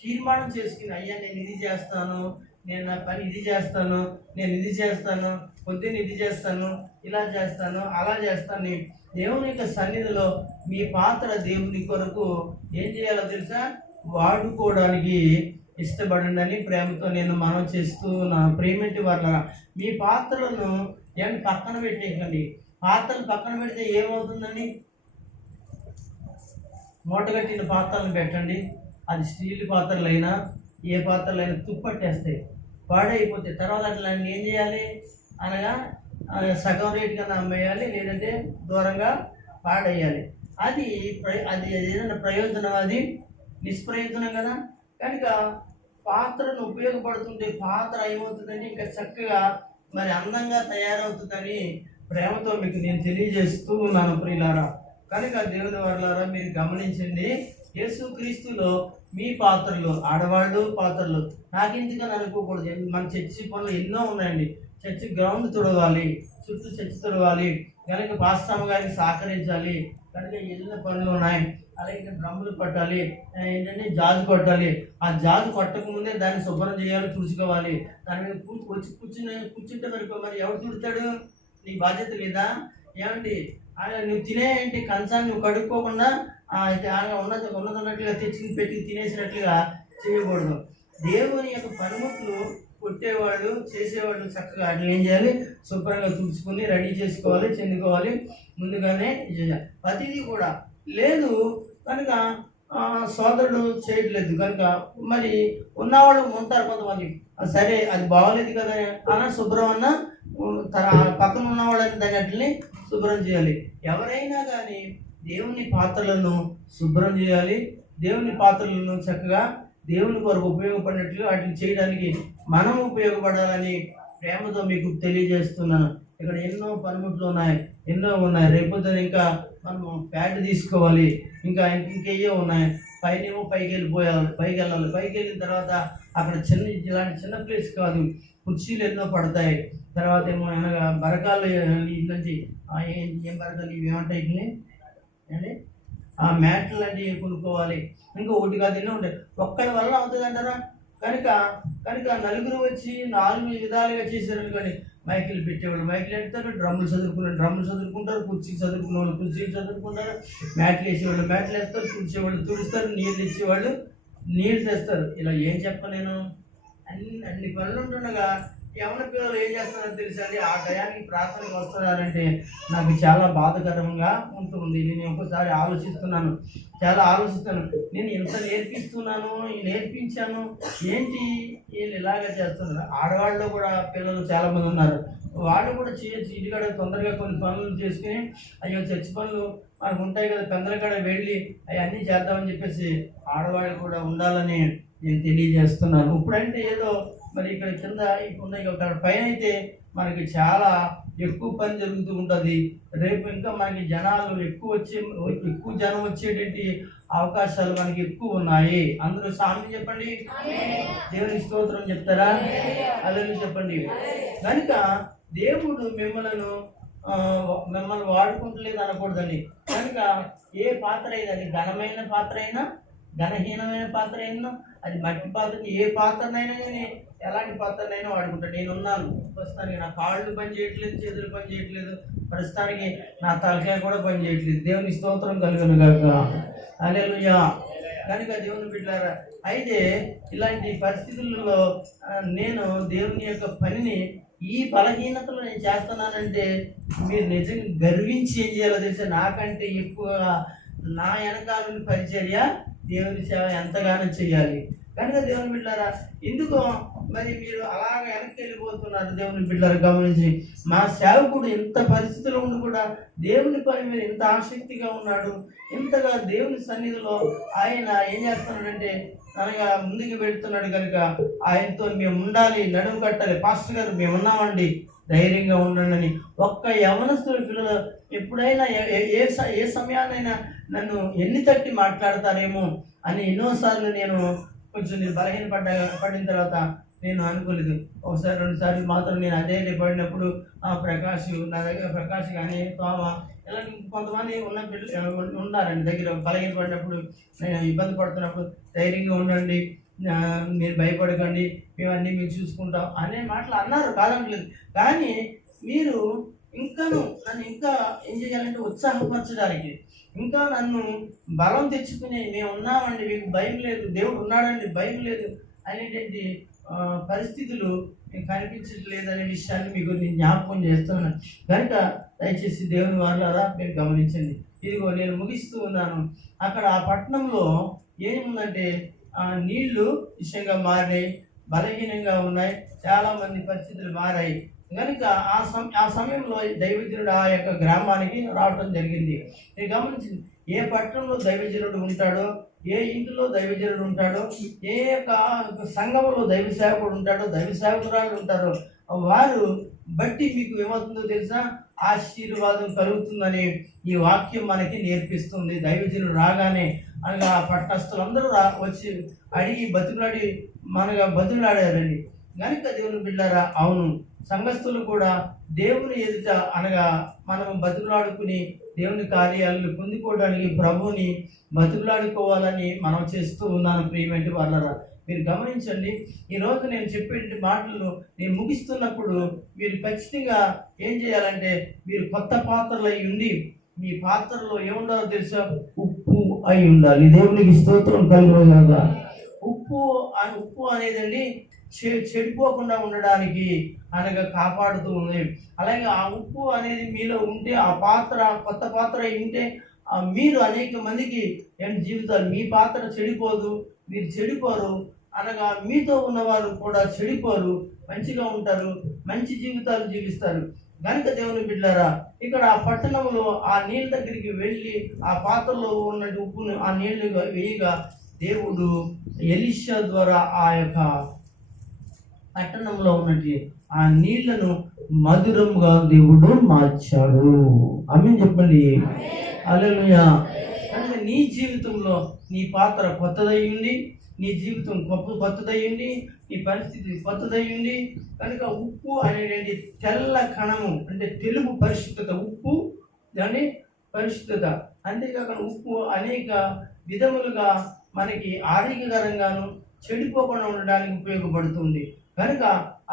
తీర్మానం చేసుకుని, అయ్యా నేను ఇది చేస్తాను, నేను నా పని ఇది చేస్తాను, నేను ఇది చేస్తాను, పొద్దున్న ఇది చేస్తాను, ఇలా చేస్తాను, అలా చేస్తాను. దేవుని యొక్క సన్నిధిలో మీ పాత్ర దేవుని కొరకు ఏం చేయాలో తెలుసా? వాడుకోవడానికి ఇష్టపడండి అని ప్రేమతో నేను మనం చేస్తూ నా ప్రేమటి వాళ్ళ మీ పాత్రలను పక్కన పెట్టేయండి. పాత్రలు పక్కన పెడితే ఏమవుతుందని? మూటగట్టిన పాత్రలను పెట్టండి. అది స్టీల్ పాత్రలైనా ఏ పాత్రలైనా తుప్పట్టేస్తాయి, పాడైపోతాయి. తర్వాత అట్లా ఏం చేయాలి అనగా సగం రేటు కన్నా అమ్మేయాలి, లేదంటే దూరంగా పాడేయాలి. అది ఏదైనా ప్రయోజనం, అది నిష్ప్రయోజనం కదా. కనుక పాత్రను ఉపయోగపడుతుంటే పాత్ర ఏమవుతుందని ఇంకా చక్కగా మరి అందంగా తయారవుతుందని ప్రేమతో మీకు నేను తెలియజేస్తూ ఉన్నాను ప్రియులారా. కనుక దేవుని వారలారా మీరు గమనించండి, యేసుక్రీస్తులో మీ పాత్రలు, ఆడవాళ్ళు పాత్రలు నాకెందుకని అనుకోకూడదు. మన చర్చి పనులు ఎన్నో ఉన్నాయండి. చర్చి గ్రౌండ్ తుడవాలి, చుట్టూ చర్చి తుడవాలి, కనుక పాస్టమ్మ గారికి సహకరించాలి, కనుక ఎన్నో పనులు ఉన్నాయి. అలాగే డ్రమ్ములు కొట్టాలి, ఏంటంటే జాజు కొట్టాలి. ఆ జాజు కొట్టకముందే దాన్ని శుభ్రం చేయాలి, తుడుచుకోవాలి. దాని మీద కూర్చుంటే మరి ఎవరు తుడతాడు? నీ బాధ్యత లేదా? ఏమండి నువ్వు తినేంటి కంచాన్ని నువ్వు కడుక్కోకుండా ఉన్నదన్నట్లుగా తెచ్చి పెట్టి తినేసినట్లుగా చేయకూడదు. దేవుని యొక్క పనిముట్లు కొట్టేవాళ్ళు, చేసేవాళ్ళు చక్కగా ఏం చేయాలి? శుభ్రంగా తుడుచుకొని రెడీ చేసుకోవాలి, చెందుకోవాలి, ముందుగానే చేయాలి. ప్రతిదీ కూడా లేదు కనుక సోదరుడు చేయట్లేదు కనుక మరి ఉన్నవాళ్ళు ఉంటారు కొంతమంది, సరే అది బాగోలేదు కదా అన్న శుభ్రం అన్న పక్కన ఉన్నవాళ్ళని దాన్ని అట్లని శుభ్రం చేయాలి. ఎవరైనా కానీ దేవుని పాత్రలను శుభ్రం చేయాలి, దేవుని పాత్రలను చక్కగా దేవుని కొరకు ఉపయోగపడినట్లు వాటిని చేయడానికి మనం ఉపయోగపడాలని ప్రేమతో మీకు తెలియజేస్తున్నాను. ఇక్కడ ఎన్నో పనిముట్లు ఉన్నాయి, ఎన్నో ఉన్నాయి. రేపొద్దున ఇంకా మనం ప్యాడ్ తీసుకోవాలి, ఇంకేయో ఉన్నాయి. పైనేమో పైకి వెళ్ళాలి. పైకి వెళ్ళిన తర్వాత అక్కడ ఇలాంటి చిన్న ప్లేస్ కాదు, కుర్చీలు ఎన్నో పడతాయి. తర్వాత ఏమో అనగా బరకాలు నుంచి ఏం బరకాలు ఇవి ఏమంటాయి అండి, ఆ మ్యాట్లు లాంటివి కొనుక్కోవాలి. ఇంకా ఒకటి కాదు ఎన్నో ఉంటాయి. ఒక్కడి వల్ల అవుతుంది అంటారా? కనుక నలుగురు వచ్చి 4 విధాలుగా చేశారనుకోండి, మైకులు పెట్టేవాళ్ళు మైకులు పెడతారు, డ్రమ్ములు చదువుకుంటారు, కుర్చీలు చదువుకునే వాళ్ళు కుర్చీలు చదువుకుంటారు, మ్యాట్లు వేసేవాళ్ళు మ్యాట్లు వేస్తారు, తుడిచేవాళ్ళు తుడుస్తారు, నీళ్ళు ఇచ్చేవాళ్ళు నీళ్ళు తెస్తారు. ఇలా ఏం చెప్పలేను, అన్ని పనులు ఉంటుండగా యవన పిల్లలు ఏం చేస్తున్నారో తెలుసండి, ఆ టయానికి ప్రార్థనకు వస్తున్నారంటే నాకు చాలా బాధకరంగా ఉంటుంది. నేను ఒక్కసారి చాలా ఆలోచిస్తాను. నేను ఎంత నేర్పించాను, ఏంటి వీళ్ళు ఇలాగే చేస్తున్నారు. ఆడవాళ్ళలో కూడా పిల్లలు చాలామంది ఉన్నారు, వాళ్ళు కూడా చేయొచ్చు. ఇంటికాడ తొందరగా కొన్ని పనులు చేసుకుని అయ్యో చర్చి పనులు మనకు ఉంటాయి కదా, పెందలకాడ వెళ్ళి అవన్నీ చేద్దామని చెప్పేసి ఆడవాళ్ళు కూడా ఉండాలని నేను తెలియజేస్తున్నాను. ఇప్పుడంటే ఏదో మరి ఇక్కడ కింద ఉన్నాయి కదా, పైన అయితే మనకి చాలా ఎక్కువ పని జరుగుతూ ఉంటుంది. రేపు ఇంకా మనకి జనాలు ఎక్కువ జనం వచ్చేటువంటి అవకాశాలు మనకి ఎక్కువ ఉన్నాయి. అందరూ సామెత చెప్పండి, దేవునికి స్తోత్రం చెప్తారా? అలాగే చెప్పండి. కనుక దేవుడు మిమ్మల్ని వాడుకుంటలేదు అనకూడదండి. కనుక ఏ పాత్ర అయినా, అది ఘనమైన పాత్ర అయినా ఘనహీనమైన పాత్ర అయినా, అది మట్టి పాత్ర, ఏ పాత్రనైనా కానీ ఎలాంటి పాత్రనైనా వాడుకుంటాను. నేనున్నాను ప్రస్తుతానికి, నా కాళ్ళు పని చేయట్లేదు, చేతులు పని చేయట్లేదు, ప్రస్తుతానికి నా తలకాయ కూడా పని చేయట్లేదు. దేవుని స్తోత్రం కలుగును గాక. హల్లెలూయా. కనుక దేవుని బిడ్డలారా, అయితే ఇలాంటి పరిస్థితులలో నేను దేవుని యొక్క పనిని ఈ బలహీనతలో నేను చేస్తున్నానంటే మీరు నిజంగా గర్వించి ఏం చేయాలో తెలిసే, నాకంటే ఎక్కువ నా వెనకాలని పరిచర్య, దేవుని సేవ ఎంతగానో చేయాలి. కనుక దేవుని బిడ్డలారా, ఎందుకో మరి మీరు అలాగ వెనక్కి వెళ్ళిపోతున్నారు. దేవుని బిడ్డలారా గమనించి, మా సేవకుడు ఇంత పరిస్థితుల్లో ఉండి కూడా దేవుని పని మీద ఇంత ఆసక్తిగా ఉన్నాడు. ఇంతగా దేవుని సన్నిధిలో ఆయన ఏం చేస్తున్నాడంటే అనగా ముందుకు వెళుతున్నాడు. కనుక ఆయనతో మేము ఉండాలి, నడుము కట్టాలి. పాస్టర్ గారు మేము ఉన్నామండి, ధైర్యంగా ఉండండి అని ఒక్క యవనస్తుల పిల్లలు ఎప్పుడైనా ఏ సమయానైనా నన్ను ఎన్ని తట్టి మాట్లాడతారేమో అని ఎన్నోసార్లు నేను పడిన తర్వాత నేను అనుకోలేదు. ఒకసారి 2 సార్లు మాత్రం నేను అదే పడినప్పుడు ప్రకాష్, నా దగ్గర ప్రకాష్ కానీ తోమ ఇలా కొంతమంది ఉన్న పిల్లలు ఉన్నారండి దగ్గర. పడినప్పుడు నేను ఇబ్బంది పడుతున్నప్పుడు ధైర్యంగా ఉండండి, మీరు భయపడకండి, మేము అన్నీ మేము చూసుకుంటాం అనే మాటలు అన్నారు, కాదనట్లేదు. కానీ మీరు నన్ను ఇంకా ఏం చేయాలంటే ఉత్సాహపరచడానికి, ఇంకా నన్ను బలం తెచ్చుకునే, మేము ఉన్నామండి, మీకు భయం లేదు, దేవుడు ఉన్నాడండి, భయం లేదు అనేటువంటి పరిస్థితులు కనిపించట్లేదు అనే విషయాన్ని మీకు నేను జ్ఞాపకం చేస్తున్నాను. కనుక దయచేసి దేవుని వారులారా మీరు గమనించండి. ఇదిగో నేను ముగిస్తూ ఉన్నాను. అక్కడ ఆ పట్టణంలో ఏముందంటే నీళ్లు విషయంగా మారినాయి, బలహీనంగా ఉన్నాయి, చాలామంది పరిస్థితులు మారాయి. కనుక ఆ సమయంలో దైవజనుడు ఆ యొక్క గ్రామానికి రావటం జరిగింది. నేను గమనించింది, ఏ పట్టణంలో దైవజనుడు ఉంటాడో, ఏ ఇంటిలో దైవజనుడు ఉంటాడో, ఏ యొక్క సంఘంలో దైవ సేవకుడు ఉంటాడో, దైవ సేవకురాలు ఉంటారో, వారు బట్టి మీకు ఏమవుతుందో తెలుసా, ఆశీర్వాదం కలుగుతుందని ఈ వాక్యం మనకి నేర్పిస్తుంది. దైవజనుడు రాగానే అనగా పట్టణస్థులందరూ వచ్చి అడిగి బతుకులాడారండి. కనుక దేవుని బిడ్డారా, అవును, సంఘస్థులు కూడా దేవుని ఎదుట అనగా మనం బతుకులాడుకుని దేవుని కార్యాలను పొందుకోవడానికి ప్రభువుని బతుకులాడుకోవాలని మనం చేస్తూ ఉన్నాను. ప్రియమైన వాళ్ళరా, మీరు గమనించండి. ఈరోజు నేను చెప్పే మాటలు నేను ముగిస్తున్నప్పుడు మీరు ఖచ్చితంగా ఏం చేయాలంటే, మీరు కొత్త పాత్రలు అయి ఉండి, మీ పాత్రలో ఏముండాలో తెలుసా, ఉప్పు అయి ఉండాలి. దేవునికి స్తోత్రం కలుగునుగాక. ఉప్పు అనేదండి చెడిపోకుండా ఉండడానికి అనగా కాపాడుతూ ఉంది. అలాగే ఆ ఉప్పు అనేది మీలో ఉంటే, ఆ పాత్ర కొత్త పాత్ర ఉంటే మీరు అనేక మందికి జీవితాలు, మీ పాత్ర చెడిపోదు, మీరు చెడిపోరు అనగా మీతో ఉన్నవారు కూడా చెడిపోరు, మంచిగా ఉంటారు, మంచి జీవితాలు జీవిస్తారు. కనుక దేవుని బిడ్డలారా, ఇక్కడ ఆ పట్టణంలో ఆ నీళ్ళ దగ్గరికి వెళ్ళి ఆ పాత్రలో ఉన్న ఉప్పును ఆ నీళ్లు వేయగా దేవుడు ఎలీషా ద్వారా ఆ యొక్క పట్టణంలో ఉన్నట్టు ఆ నీళ్లను మధురంగా దేవుడు మార్చాడు. ఆమేన్ చెప్పండి. హల్లెలూయా. అంటే నీ జీవితంలో నీ పాత్ర కొత్తదయ్యింది, నీ జీవితం కొత్తదయ్యింది, నీ పరిస్థితి కొత్తదయ్యింది. కనుక ఉప్పు అనేటువంటి తెల్ల కణము అంటే తెలుగు పరిశుద్ధత, ఉప్పు దాని పరిశుద్ధత. అంతేకాకుండా ఉప్పు అనేక విధములుగా మనకి ఆరోగ్యకరంగాను చెడిపోకుండా ఉండడానికి ఉపయోగపడుతుంది. కనుక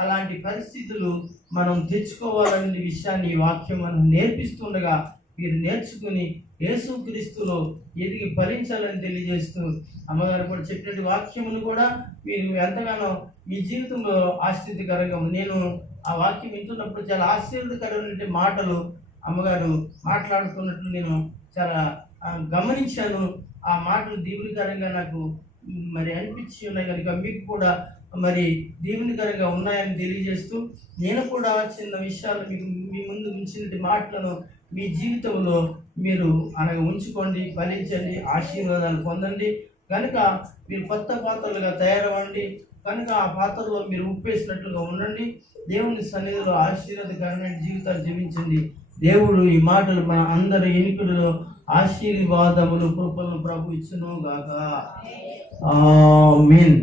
అలాంటి పరిస్థితులు మనం తెచ్చుకోవాలనే విషయాన్ని ఈ వాక్యం మనం నేర్పిస్తుండగా మీరు నేర్చుకుని యేసుక్రీస్తులో ఎదిగి ఫలించాలని తెలియజేస్తూ, అమ్మగారు కూడా చెప్పినట్టు వాక్యమును కూడా మీరు ఎంతగానో మీ జీవితంలో ఆశ్చర్యకరంగా, నేను ఆ వాక్యం వింటున్నప్పుడు చాలా ఆశ్చర్యకరమైన మాటలు అమ్మగారు మాట్లాడుతున్నట్లు నేను చాలా గమనించాను. ఆ మాటలు దీవునికరంగా నాకు మరి అనిపించి ఉన్నాయి. కనుక మీకు కూడా మరి దీవునికరంగా ఉన్నాయని తెలియజేస్తూ, నేను కూడా చిన్న విషయాలు మీకు మీ ముందు ఉంచిన మాటలను మీ జీవితంలో మీరు అనగా ఉంచుకోండి, ఫలించండి, ఆశీర్వాదాలు పొందండి. కనుక మీరు కొత్త పాత్రలుగా తయారవ్వండి. కనుక ఆ పాత్రలో మీరు ఉప్పేసినట్లుగా ఉండండి. దేవుని సన్నిధిలో ఆశీర్వాదకరమైన జీవితాలు జీవించండి. దేవుడు ఈ మాటలు మన అందరి ఎన్నికలలో ఆశీర్వాదములు కృపలను ప్రభు ఇచ్చును గాక. ఆమేన్.